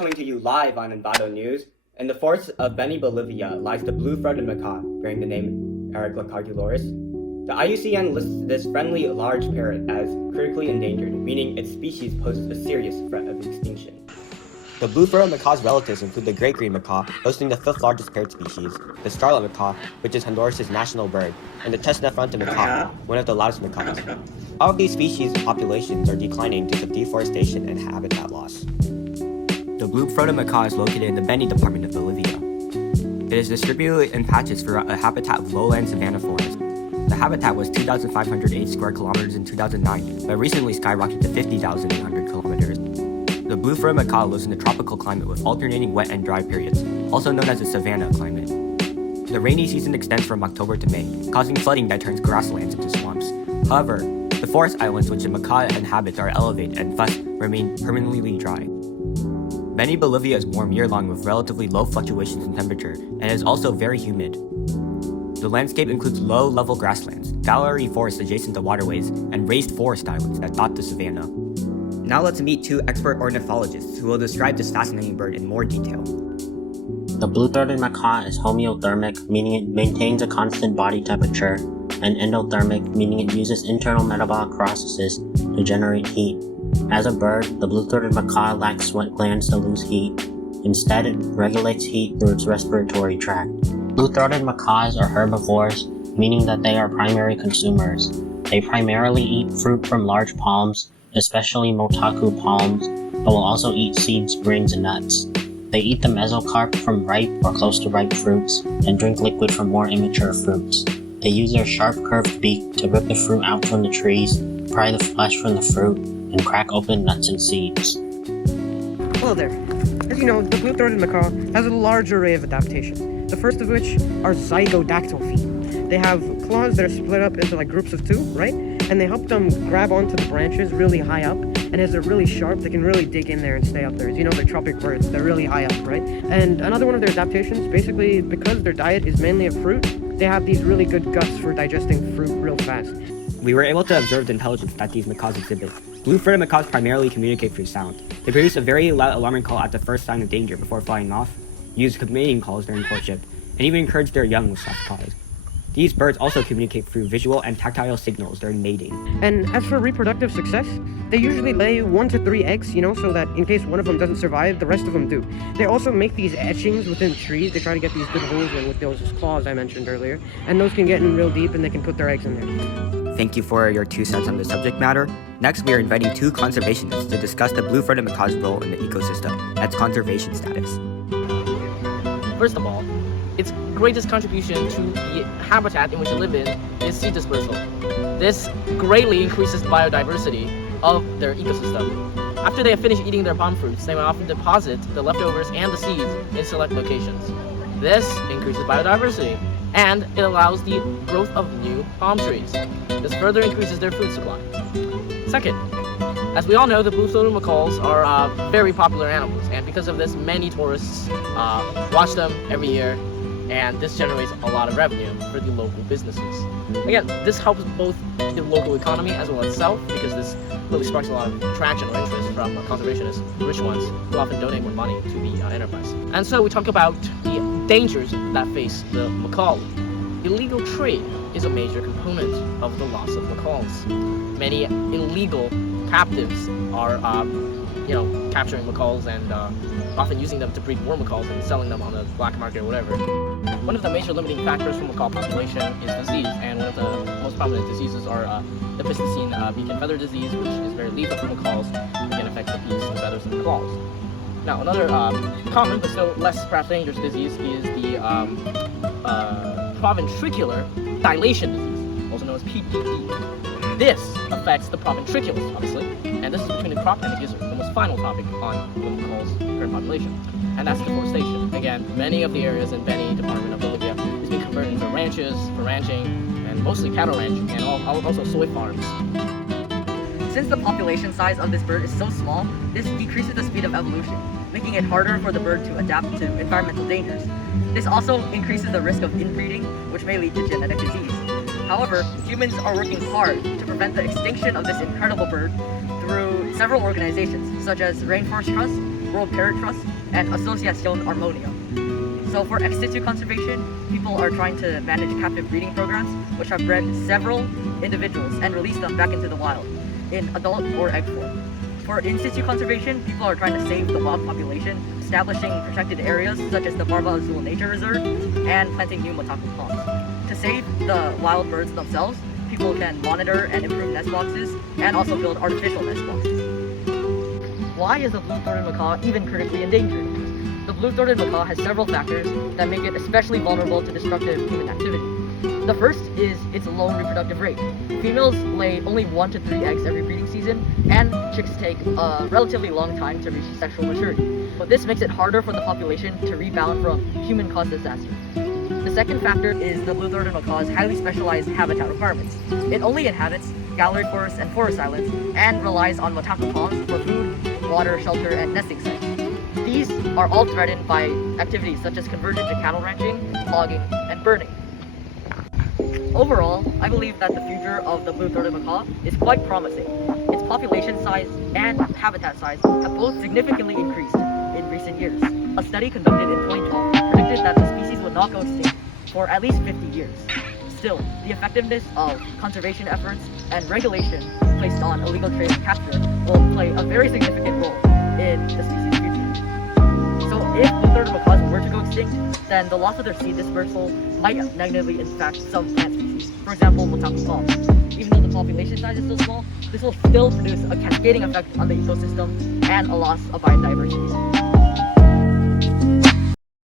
Coming to you live on Envado News, in the forests of Beni, Bolivia lies the blue-throated macaw, bearing the name Araglocardularis. The IUCN lists this friendly large parrot as critically endangered, meaning its species poses a serious threat of extinction. The blue-throated macaw's relatives include the great green macaw, hosting the fifth largest parrot species, the scarlet macaw, which is Honduras' national bird, and the chestnut-fronted macaw, one of the loudest macaws. All of these species populations are declining due to deforestation and habitat loss. The blue-throated macaw is located in the Beni department of Bolivia. It is distributed in patches throughout a habitat of lowland savanna forest. The habitat was 2,508 square kilometers in 2009, but recently skyrocketed to 50,800 kilometers. The blue-throated macaw lives in a tropical climate with alternating wet and dry periods, also known as a savanna climate. The rainy season extends from October to May, causing flooding that turns grasslands into swamps. However, the forest islands which the macaw inhabits are elevated and thus remain permanently dry. Beni, Bolivia is warm year-long with relatively low fluctuations in temperature and is also very humid. The landscape includes low-level grasslands, gallery forests adjacent to waterways, and raised forest islands that dot the savanna. Now let's meet two expert ornithologists who will describe this fascinating bird in more detail. The blue-throated macaw is homeothermic, meaning it maintains a constant body temperature, and endothermic, meaning it uses internal metabolic processes to generate heat. As a bird, the blue-throated macaw lacks sweat glands to lose heat. Instead, it regulates heat through its respiratory tract. Blue-throated macaws are herbivores, meaning that they are primary consumers. They primarily eat fruit from large palms, especially motaku palms, but will also eat seeds, grains, and nuts. They eat the mesocarp from ripe or close to ripe fruits, and drink liquid from more immature fruits. They use their sharp curved beak to rip the fruit out from the trees, pry the flesh from the fruit, and crack open nuts and seeds. Hello there. As you know, the blue-throated macaw has a large array of adaptations, the first of which are zygodactyl feet. They have claws that are split up into like groups of two, right? And they help them grab onto the branches really high up, and as they're really sharp, they can really dig in there and stay up there. As you know, they're tropic birds, they're really high up, right? And another one of their adaptations, basically because their diet is mainly of fruit, they have these really good guts for digesting fruit real fast. We were able to observe the intelligence that these macaws exhibit. Blue-throated macaws primarily communicate through sound. They produce a very loud alarming call at the first sign of danger before flying off, use mating calls during courtship, and even encourage their young with soft calls. These birds also communicate through visual and tactile signals during mating. And as for reproductive success, they usually lay 1 to 3 eggs, so that in case one of them doesn't survive, the rest of them do. They also make these etchings within trees. They try to get these good holes in with those claws I mentioned earlier, and those can get in real deep and they can put their eggs in there. Thank you for your 2 cents on the subject matter. Next, we are inviting 2 conservationists to discuss the blue-throated macaw's role in the ecosystem and its conservation status. First of all, its greatest contribution to the habitat in which it lives in is seed dispersal. This greatly increases biodiversity of their ecosystem. After they have finished eating their palm fruits, they will often deposit the leftovers and the seeds in select locations. This increases biodiversity, and it allows the growth of new palm trees. This further increases their food supply. Second, as we all know, the blue-throated macaws are very popular animals, and because of this, many tourists watch them every year, and this generates a lot of revenue for the local businesses. Again, this helps both the local economy as well as itself, because this really sparks a lot of attraction or interest from conservationists, rich ones, who often donate more money to the enterprise. And so we talk about the dangers that face the macaw. Illegal trade is a major component of the loss of macaws. Many illegal captives are capturing macaws and often using them to breed more macaws and selling them on the black market or whatever. One of the major limiting factors for macaw population is disease, and one of the most prominent diseases are the Piscine beak and feather disease, which is very lethal for macaws and can affect the beaks and feathers of the claws. Now, another common but still less perhaps dangerous disease is the proventricular dilation disease, also known as PPD. This affects the proventriculus, obviously, and this is between the crop and it is the most final topic on the macaw's current population, and that's deforestation. Again, many of the areas in Beni department of Bolivia is being converted into ranches for ranching, and mostly cattle ranching, and also soy farms. Since the population size of this bird is so small, this decreases the speed of evolution, making it harder for the bird to adapt to environmental dangers. This also increases the risk of inbreeding, which may lead to genetic disease. However, humans are working hard to prevent the extinction of this incredible bird through several organizations, such as Rainforest Trust World Parrot Trust, and Asociación Armonia. So for ex situ conservation, people are trying to manage captive breeding programs which have bred several individuals and release them back into the wild in adult or egg form. For in situ conservation, people are trying to save the wild population, establishing protected areas such as the Barba Azul Nature Reserve and planting new Macaw ponds. To save the wild birds themselves, people can monitor and improve nest boxes and also build artificial nest boxes. Why is the blue-throated macaw even critically endangered? The blue-throated macaw has several factors that make it especially vulnerable to destructive human activity. The first is its low reproductive rate. Females lay only 1 to 3 eggs every breeding season, and chicks take a relatively long time to reach sexual maturity. But this makes it harder for the population to rebound from human-caused disasters. The second factor is the blue-throated macaw's highly specialized habitat requirements. It only inhabits gallery forests and forest islands, and relies on Macaw ponds for food, water, shelter, and nesting sites. These are all threatened by activities such as conversion to cattle ranching, logging, and burning. Overall, I believe that the future of the blue-throated macaw is quite promising. Its population size and habitat size have both significantly increased in recent years. A study conducted in 2012 predicted that the species would not go extinct for at least 50 years. Still, the effectiveness of conservation efforts and regulation placed on illegal trade and capture will play a very significant role in the species' future. So if blue-throated macaws were to go extinct, then the loss of their seed dispersal might negatively impact some plant species, for example, Macaw palms. Even though the population size is still small, this will still produce a cascading effect on the ecosystem and a loss of biodiversity.